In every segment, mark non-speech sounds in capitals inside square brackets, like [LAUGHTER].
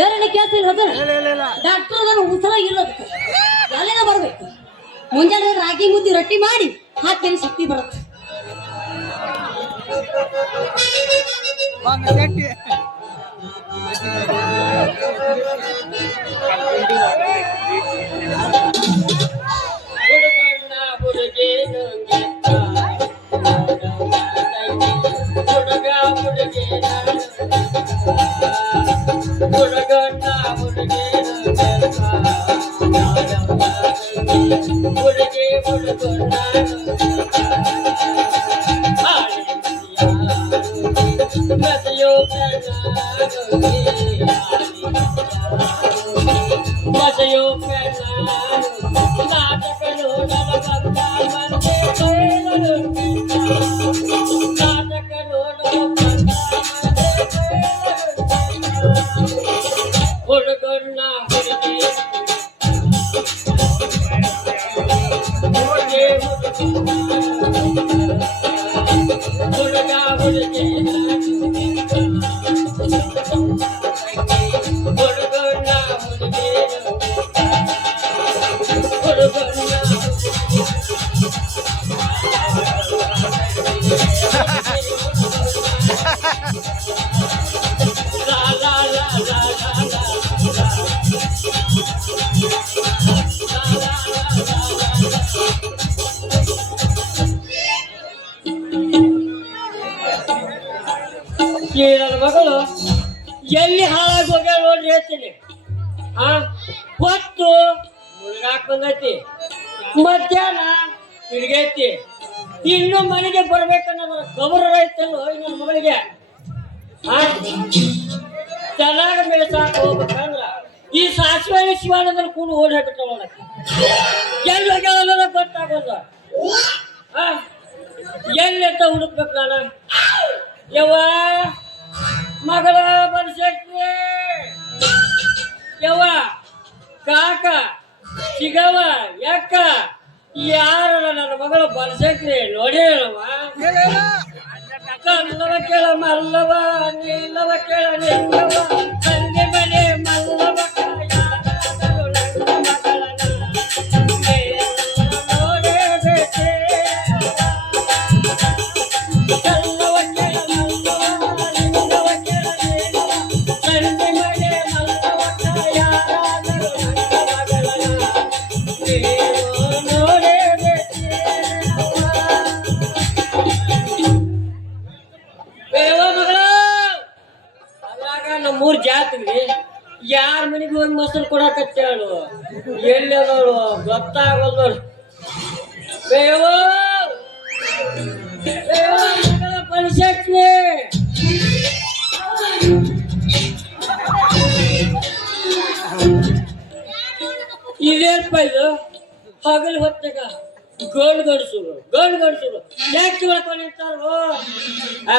ಏರನೇ ಕೇಳ್ತೀನಿ ಇಲ್ಲ ಡಾಕ್ಟರ್ ಉಸಿರಾಗಿರೋದಕ್ಕೆ ಉತ್ತರ ಇಲ್ಲದಕ್ಕೆ ಅಲ್ಲಿನ ಬರ್ಬೇಕು. ಮುಂಜಾನೆ ರಾಗಿ ಮುದ್ದಿ ರೊಟ್ಟಿ ಮಾಡಿ ಹಾಕ್ತೇನೆ ಶಕ್ತಿ ಬರುತ್ತೆ. ಹುಡುಗಣ್ಣ ಹುಡುಗಿ. ಈ ಮಗಳು, ಎಲ್ಲಿ ಹಾಳಾಗಿ ನೋಡ್ರಿ ಹೇಳ್ತೀನಿ. ಆ? ಹೊತ್ತು ಮುಳುಗಾಕ್ ಬಂದೈತಿ. ಮಧ್ಯಾಹ್ನ ತಿರುಗೈತಿ. ಇನ್ನು ಮನೆಗೆ ಬರ್ಬೇಕನ್ನೋದ್ರ ಗೌರವ ಐತಲ್ಲೋ ಇನ್ನೊಂದು ಮಗಳಿಗೆ? ಚೆನ್ನಾಗ ಮೇಳ್ಸಾಕ ಹೋಗ್ಬೇಕಂದ್ರ ಈ ಸಾಸಿವೆ ಶಿವಾನಂದ್ರ ಕೂಡ ಓಡಿ ಹಾಕಿಟ್ಟ ನೋಡಕ್ಕೆ ಎಲ್ಲಿ ಹೋಗ್ಯಾಳ ಗೊತ್ತಾಗೋದು ಎಲ್ಲಿ ಅಂತ ಹುಡುಕ್ಬೇಕು ನಾನು? ಯವ್ವ ಮಗಳ ಬರ್ಸಕ್ಕೆ ಯವ್ವ ಕಾಕ ಚಿಗವ ಯಾಕ ಯಾರ ನನ್ನ ಮಗಳು ಬನಶಕ್ತಿ ನೋಡೇನವ ಕಲ್ಲವ ಕೇಳ ಮಲ್ಲವ ನೀಲವ ಕೇಳ ನಿಲ್ಲವ ತಂದೆ ಅದ್ರಾಗ ಜಾತ್ರಿ. ಯಾರ ಮನೆಗೆ ಒಂದ್ ಮೊಸರು ಕೊಡಕತ್ತೇಳು ಎಲ್ಲಿ ಅದಳು ಪರಿಶಕ್ತಿ ಇದೇನಪ್ಪ ಇದು? ಹಗಲು ಹೊತ್ತಾಗ ಗೋಲ್ಡ್ ಗಡ್ಸುರು ಗೋಲ್ಡ್ ಗಡ್ಸುರು. ಯಾಕೆ ನಿಂತಾರೋ ಆ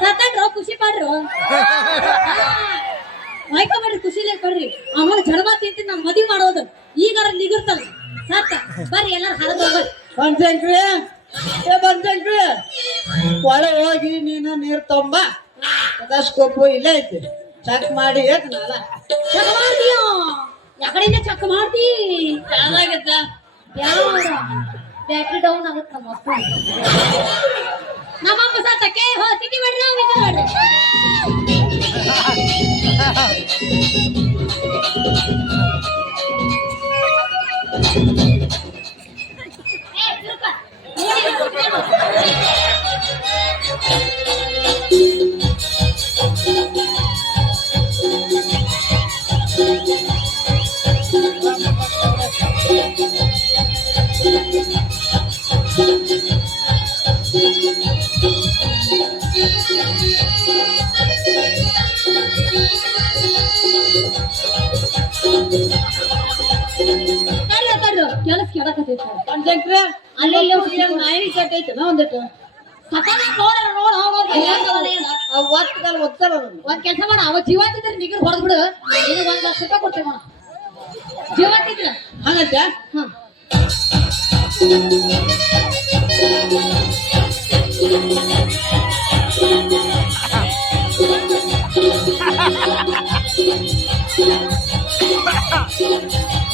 ಸತ್ತಾಗ್ರ ಖುಷಿ ಪಡ್ರು ಮೈಕ ಬರ್ರಿ ಖುಷಿಲೇ ಕೊಡ್ರಿ ಆಮೇಲೆ ಜಡಮ ತಿಂತೀನಿ ನಾವು ಮದ್ವಿ ಮಾಡೋದು ಈಗ ನಿಗಿರ್ತಲ್ಲ ಸತ್ತ ಬರ್ರಿ ಎಲ್ಲಾರು ಹರದ್ ಹೋಗ್ರಿ ಬಂತೇನ್ರಿ ಏ ಬಂತೇನ್ರಿ ಒಳ ಹೋಗಿ ನೀನು ನೀರು ತೊಂಬ. ಸ್ಕೋಪು ಇಲ್ಲೇ ಐತಿ. ಚೆಕ್ ಮಾಡಿ ಏತ್ ನಾಲ ಚೆಕ್ ಮಾಡ್ತೀಯೋ? ಯಾಕಡೆಯಿಂದ ಚೆಕ್ ಮಾಡ್ತಿ? ಯಾವಾಗತ್ತ ಯಾವ ಬ್ಯಾಟ್ರಿ ಡೌನ್ ಆಗತ್ತ ನಮ್ಮ ಅಪ್ಪ ನಮ್ಮಪ್ಪ ಸತ್ತಕ್ಕೆ ಹೋ ಸಿಟಿ ಮಾಡ್ರಿ ನಾವು ಇದು ಮಾಡ್ರಿ ಕೆಲಸ ಕೆಡಕತೈತಿ ಒಂದ್ ಎಕ್ರೆ ಅಲ್ಲೆಲ್ಲ ಹುಡುಗಿಯಂಗ್ ನಾಯಿ ಕಟ್ಟೈತಿ ಒಂದಿಟ್ಟು ಸಕಾಲ ನೋಡ ನೋಡ ಒತ್ತಲ್ಲ ಒತ್ತಲ್ಲ ಒಂದ್ ಕೆಲಸ ಮಾಡ ಅವ ಜೀವಂತಿದ್ರೆ ನಿಗರ್ ಹೊಡೆದ್ ಬಿಡು ನಿನಗೆ ಒಂದ್ ಲಕ್ಷ ರೂಪಾಯಿ ಕೊಡ್ತೇವೆ ಮಾಡ ಜೀವಂತಿದ್ರೆ ಹಂಗಂತ ಹ್ಮ್ ಹ [LAUGHS] ಕ್ಯಾನ್ಸಲ್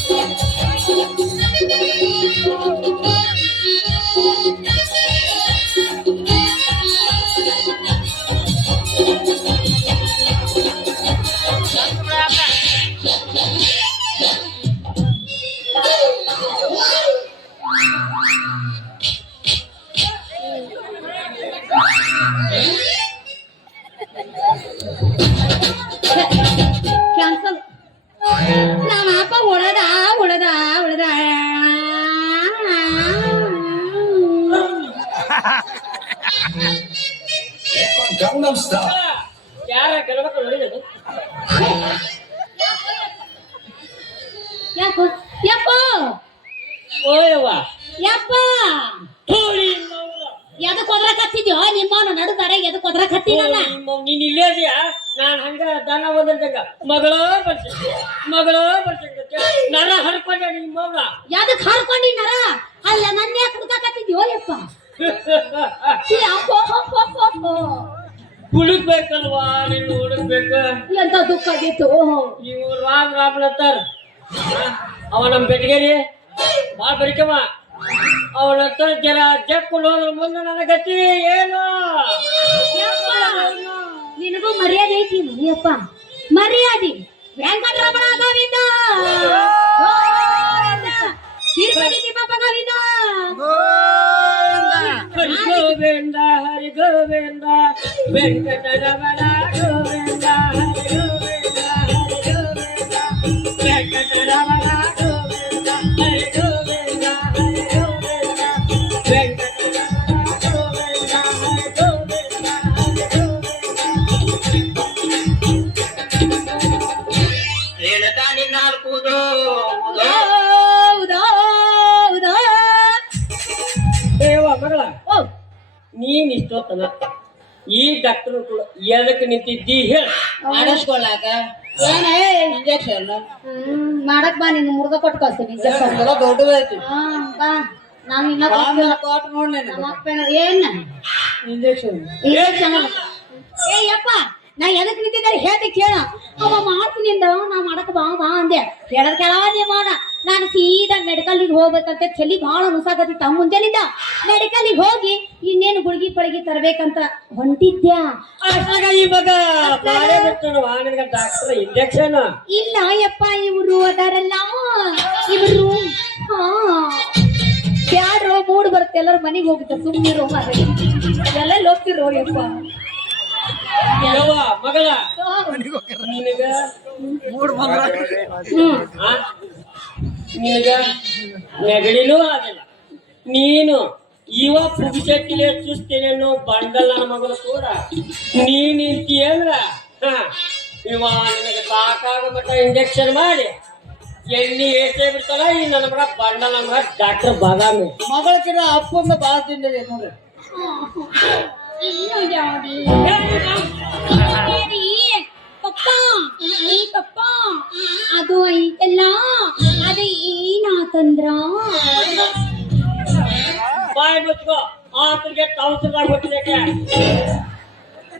ಯಾರ ಗೆಲ್ಬೇಕು ನೋಡಿದ್ರು ಯಪ್ಪ ಯಪ್ಪ ಓಯವ್ವ. ಯಪ್ಪ ಹೋಳಿ ಎದಕ್ ಒದ್ರಕ್ ಹತ್ತಿದ್ಯೋ? ನಿಮ್ಮವನ ನಡು ದಾರ ಎದಕ್ ಒದ್ರಕ್ ಹತ್ತಿನಲ್ಲ? ನೀನ್ ಇಲ್ಲೇ ಇದೀಯಾ? ನಾನ್ ಹಂಗ ದನ ಓದಂತಂಗ ಮಗಳೋ ಬರ್ಸಿ. ಮಗಳೋ ಬರ್ಸಿ ನರ ಹರ್ಕೊಂಡೆ ನಿಮ್ಮ ಎದಕ್ ಹಾರ್ಕೊಂಡಿ ನರ? ಅಲ್ಲ ನನ್ನ ಯಾಕೆ ಹುಡ್ಕಾಕತ್ತಿದ್ಯೋ ಯಪ್ಪ? [LAUGHS] ಹುಡುಕ್ಬೇಕಲ್ವಾ? ನೀನು ಹುಡುಕ್ಬೇಕ. ಎಂತ ದುಃಖ ಆಗಿತ್ತು? ಇವ್ ರಾಮ್ ರಾಮ್ಲತ್ತಾರ ಅವ ನಮ್ ಬೆಟಗೇರಿ? ಬಾಳ್ ಬರಿಕವ. ಅವನ ಹತ್ರ ಜರ ಜಕ್ಕೊಂಡು ಹೋದ್ರ ಮುಂದೆ ನನ್ನ ಗತಿ ಏನು? ನಿನಗೂ ಮರ್ಯಾದೆ ಐತಿ ಯಪ್ಪ ಮರ್ಯಾದೆ. ವೆಂಕಟರಮಣ ಗೋವಿಂದ. ತಿರುಪತಿ ತಿಮ್ಮಪ್ಪ ಗೋವಿಂದ ಹರಿ ಗೋವಿಂದ ಹರಿ ಗೋವಿಂದ ವೆಂಕಟರಮಣ ಗೋವಿಂದ ಹರಿ ಗೋವಿಂದ ಹರಿ ಗೋವಿಂದ ವೆಂಕಟರಮಣ ಎದಕ್ಕೆ ನಿಂತಿದ್ದಿ ಹೇಳ. ಮಾಡಿಸ್ಕೊಳ್ಳಾಕ ಏನೇ? ಇಂಜೆಕ್ಷನ್ ಹ್ಮ್, ಮಾಡಕ್ ಬಾ ನೀನು ಮುರ್ದ ಕೊಟ್ಟು ಕಳ್ಸ್ತೀನಿ ಇಂಜೆಕ್ಷನ್. ದೊಡ್ಡ ದೊಡ್ಡದೈತಿ ಹಾ, ಬಾ. ನಾನು ಇನ್ನ ಕೊಟ್ಟು ನೋಡಿ ಏನ್? Injection injection. ಏ ಯಪ್ಪ. ನಾ ಎದಕ್ ನಿಂತಿದ್ದಾರೆ ಹೇಳ್ತಿ ಕೇಳ. ಅವ ಮಾಡ್ತೀನಿ ಅಂದ ನಾ ಮಾಡಕ್ ಬಾ ಬಾ ಅಂದೆ. ಹೇಳದ ಕೇಳವ ನಿಮ್ಮವನ ನಾನು ಸೀದಾ ಮೆಡಿಕಲ್ಗೆ ಹೋಗ್ಬೇಕಂತ ಚಲಿ ಭಾಳ ನುಸಾಕತ್ತಿತ್ತ ಮುಂಜಾನಿಂದ. ಮೆಡಿಕಲ್ಗೆ ಹೋಗಿ ಇನ್ನೇನು ಗುಳ್ಗಿ ಪಳಗಿ ತರ್ಬೇಕಂತ ಹೊಂಟಿದ್ಯಾ? ಇಂಜೆಕ್ಷನ್ ಇಲ್ಲ ಯಪ್ಪ ಇವ್ರು ಅದಾರಲ್ಲ. ಇವರು ಹಾ. ಬ್ಯಾಡ್ರೋ ಮೂಡ್ ಬರುತ್ತೆ. ಎಲ್ಲರ ಮನೆಗೆ ಹೋಗುತ್ತೆ ಸುಮ್ಮನಿರೋ ಮಾರ್ರೆ. ಎಲ್ಲ ಹೋಗ್ತಿರೋ ಯಪ್ಪ. ಯವ್ವ ಮಗಳ. ನಿನಗ ಹ್ಮ್. ಆ? ನಿನಗ ನೆಗಡಿನೂ ಆಗಿಲ್ಲ. ನೀನು ಇವ ಪುಗಿಸಕ್ಕಿಲೆ ಚುಸ್ತೀನಿ ಅನ್ನೋ ಬಂಡಲ್ ನನ್ನ ಮಗಳು ಕೂಡ. ನೀನ್ ಹ, ಇವ ನಿನಗೆ ಸಾಕಾಗ ಮಟ್ಟ ಇಂಜೆಕ್ಷನ್ ಮಾಡಿ ಎಣ್ಣೆ ಏಸೇ ಬಿಡ್ತಾರ ಈ ನನ್ನ ಮಗ ಬಂಡಲ್ ನನ್ನ ಮಗ ಡಾಕ್ಟರ್ ಬಾದಾಮಿ. ಮಗಳಕಿನ ಅಪ್ಪಂದ ಬಾಳ ತಿಂದಿದೆ ನೋಡ್ರಿ. ಇನ್ನು ಜಾಡಿ ಏಡಿ, ಪಪ್ಪ ಈ ಪಪ್ಪ ಅದು ಐತಲ್ಲ ಅದು ಏನಾತಂದ್ರ ಬಾಯ್ ಮುಚ್ಕೋ ಆತನಿಗೆ ಔಷಧ ಕೊಟ್ಟಿದ್ದಕ್ಕೆ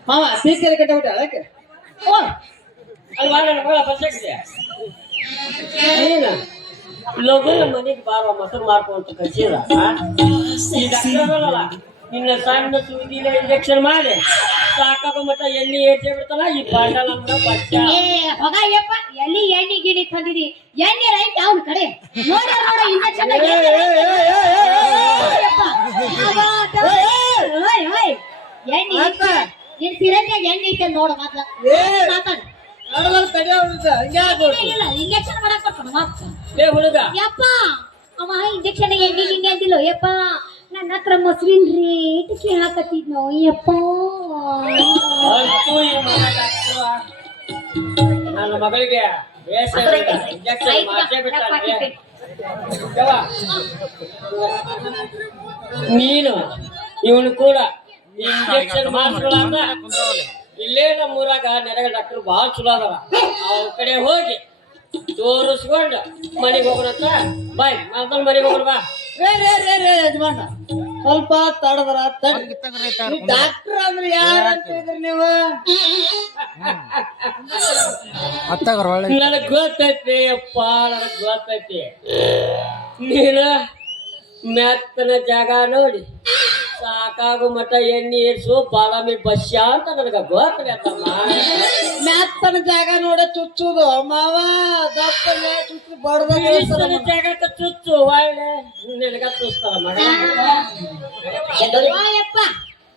ಮಾವ ಸೀಕರಿ ಕಟ್ಟಬಿಟ್ಟ ಅದಕ್ಕೆ ಓ ಅಲ್ವಾ ನನ್ನ ಮಗಳ ಬಸ್ಸಾಗಿದೆ ನೀನು ಲಘುನ ಮನೆಗೆ ಬಾರೋ ಮೊಸರು ಮಾಡ್ಕೊಂತ ಕಳ್ಸಿದ ಈ ಡಾಕ್ಟರ್ ಅಲ್ಲ ನಿನ್ನ ಸಣ್ಣ ಸೂಜಿನ ಇಂಜೆಕ್ಷನ್ ಮಾಡಿ ಸಾಕಾಗ ಮಟ್ಟ ಎಣ್ಣೆ ಏರ್ಸೇ ಬಿಡ್ತಾನ ಈ ಬಾಂಡಲ್ ಅಂತ ಬಚ್ಚ. ಏ ಹೊಗಯ್ಯಪ್ಪ ಎಲ್ಲಿ ಎಣ್ಣೆ ಗಿಣಿ ತಂದಿದಿ? ಎಣ್ಣೆ ರೈಟ್ ಅವನ ಕಡೆ. ನೋಡ ನೋಡ ಇಂಜೆಕ್ಷನ್ ಎಣ್ಣೆ. ನಿನ್ ಸಿರಂಜಾಗ ಎಣ್ಣೆ ಐತೆ ನೋಡು ಮಾತ್ರ. ಮಾತಾಡು. ಹಂಗೆ ಇಂಜೆಕ್ಷನ್ ಮಾಡಕ್ ಮಾತ್ರ. ಏ ಹುಡುಗ. ಯಪ್ಪ ಅವ ಇಂಜೆಕ್ಷನ್ ಎಣ್ಣೆ ಗಿಣ್ಣೆ ಅಂದಿಲ್ಲ ಯಪ್ಪ. ನನ್ನ ಹತ್ರ ಮೊಸರಿನ ರೇಟ್ ಕೇಳಕತ್ತಿದ್ನೋ ಯಪ್ಪ. ಅಂತೂ ಈ ನನ್ನ ಮಗಳಿಗೆ ಇಂಜೆಕ್ಷನ್ ಮಾಡ್ಸೇ ಯವ್ವ, ನೀನು ಇವನು ಕೂಡ ಇಂಜೆಕ್ಷನ್ ಇಲ್ಲೇ ನಮ್ಮ ಊರಾಗ ನೆರಗ ಡಾಕ್ಟರ್ ಬಹಳ ಚಲೋ ಅದಾರ ಅವ್ರ ಕಡೆ ಹೋಗಿ ತೋರಿಸ್ಕೊಂಡು ಮನೆಗೆ ಹೋಗ್ರತ್ತ ಬಾಯ್ ಮಾತಾಡ್ ಮನೆಗೆ ಹೋಗ್ರ ಬಾ. ಯಜಮಾನ ಸ್ವಲ್ಪ ತಡದ್ರ ತಡ. ಡಾಕ್ಟರ್ ಅಂದ್ರೆ ಯಾರ ಅಂತ ಹೇಳಿದ್ರಿ ನೀವು? ನನಗ್ ಗೊತ್ತೈತಿ ಅಪ್ಪ ನನಗ್ ಗೊತ್ತೈತಿ. ನೀನು ಮೆತ್ತನ ಜಾಗ ನೋಡಿ. ಸಾಕಾಗು ಮಠ ಎಣ್ಣೆ ಏರ್ಸು ಬಾದಾಮಿ ಬಸ್ಯ ಅಂತ ನನಗ ಮ್ಯಾತ್ತನ ಜಾಗ ನೋಡ ಚುಚ್ಚುದು. ಮಾವ ದಪ್ಪ ಚುಚ್ಚು ಬಡದ ಜಾಗಕ್ಕ ಚುಚ್ಚು ಒಳ್ಳೆ ನಿನಗ ಚುಚ್ತಾರ ಮಗ.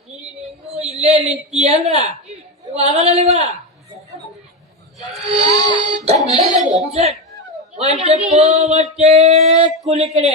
ನೀನ್ ಇಲ್ಲೇ ನಿಂತಿ ಅಂದ್ರ? ಇವ ಅದಲ್ಲಿವ ಒಂಟೆ ಪೋ ಒಂಟೆ ಕುಲಿ ಕಡೆ.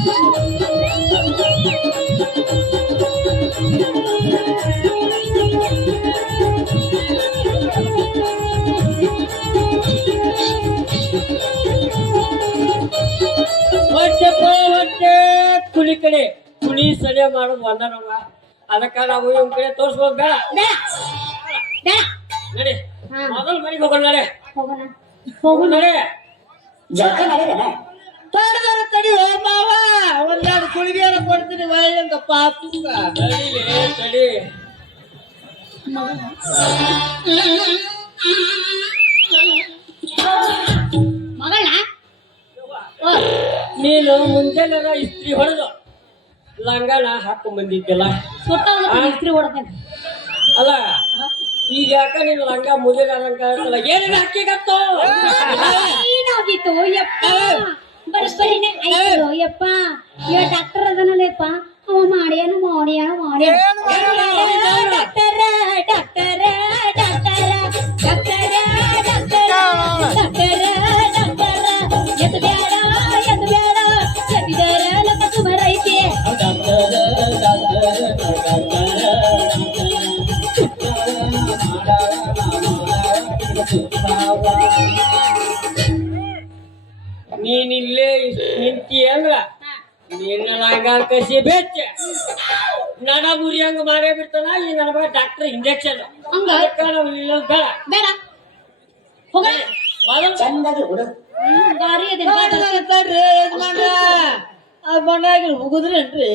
ಕುಲಿ ಕಡೆ ಕುಲಿ ಸಡೆ ಮಾಡೋದು ಒಂದ ನೋಡ ಅದಕ್ಕ ನಾವು ಇವ್ ಕಡೆ ತೋರ್ಸ್ಬೋದು ಬೇಡ. ನಡಿ. ಮೊದಲು ಮನೆಗೆ ಹೋಗೋಣ ನಡೆ. ಹೋಗು ನಡೆ. ತಡದ್ರ ತಡಿ ಹೋ ಮಾವ. ಒಂದೆರಡು ಕುಳಿಗೆರ ಕೊಡ್ತೀನಿ ಅಂತ ಪಾಪುಗ ತಡಿಲೇ ತಡಿ. ಮಗಳ? ನೀನು ಮುಂಜಾನೆ ಇಸ್ತ್ರಿ ಹೊಡೆದು ಲಂಗನ ಹಾಕೊಂಡ್ ಬಂದಿದ್ದಿಲ್ಲ? ಇಸ್ತ್ರಿ ಹೊಡೆದೇನೆ ಅಲ್ಲ ಈಗ ಯಾಕ ನೀನು ಲಂಗ ಮುದಿನ ಲಂಗ ಅಂತಲ್ಲ ಏನೇನು ಹಾಕಿಗತ್ತೋ ಏನಾಗಿತ್ತು? ಯಪ್ಪ ಬರಬ್ಬರಿನೇ ಆಯ್ತು. ಯಪ್ಪ ಇವ ಡಾಕ್ಟರ್ ಅದನಲ್ಲಪ್ಪ. ಮಾಡ್ಯಾನು ಮಾಡ್ಯಾನು ಮಾಡ್ಯಾನು ಡಾಕ್ಟರ ಡಾಕ್ಟರ ಡಾಕ್ಟರ ಡಾಕ್ಟರ ಡಾಕ್ಟರ ಡಾಕ್ಟರ ಡಾಕ್ಟರ ಎದ್ದು ಬೇಡ ಎದ್ದು ಬೇಡ ಎದ್ದಿದರ ಲಕ್ಕ ಸುಮರೈತೆ ನೀನಿಲ್ಲೇ ನಿಂತಿ ಅಂದ್ರ ನಿನ್ನ ಲಂಗ ಕಸಿ ಬೆಚ್ಚ ನಡ ಮುರಿಯಂಗ ಮಾಡೇ ಬಿಡ್ತಾನ ಈ ನನ್ನ ಡಾಕ್ಟರ್ ಇಂಜೆಕ್ಷನ್ ಹಂಗ? ನಾವು ನಿಲ್ಲೋದ್ ಬೇಡ ಬೇಡ ಹೋಗ. ಮೊದಲು ಹ್ಮ್, ದಾರಿ ಅದೇನ್? ಬಾ, ತಡ್ರಿ ತಡ್ರಿ ಯಜಮಾನ ಆ ಮನ್ಯಾಗ ಮುಗಿದ್ರೇನ್ರಿ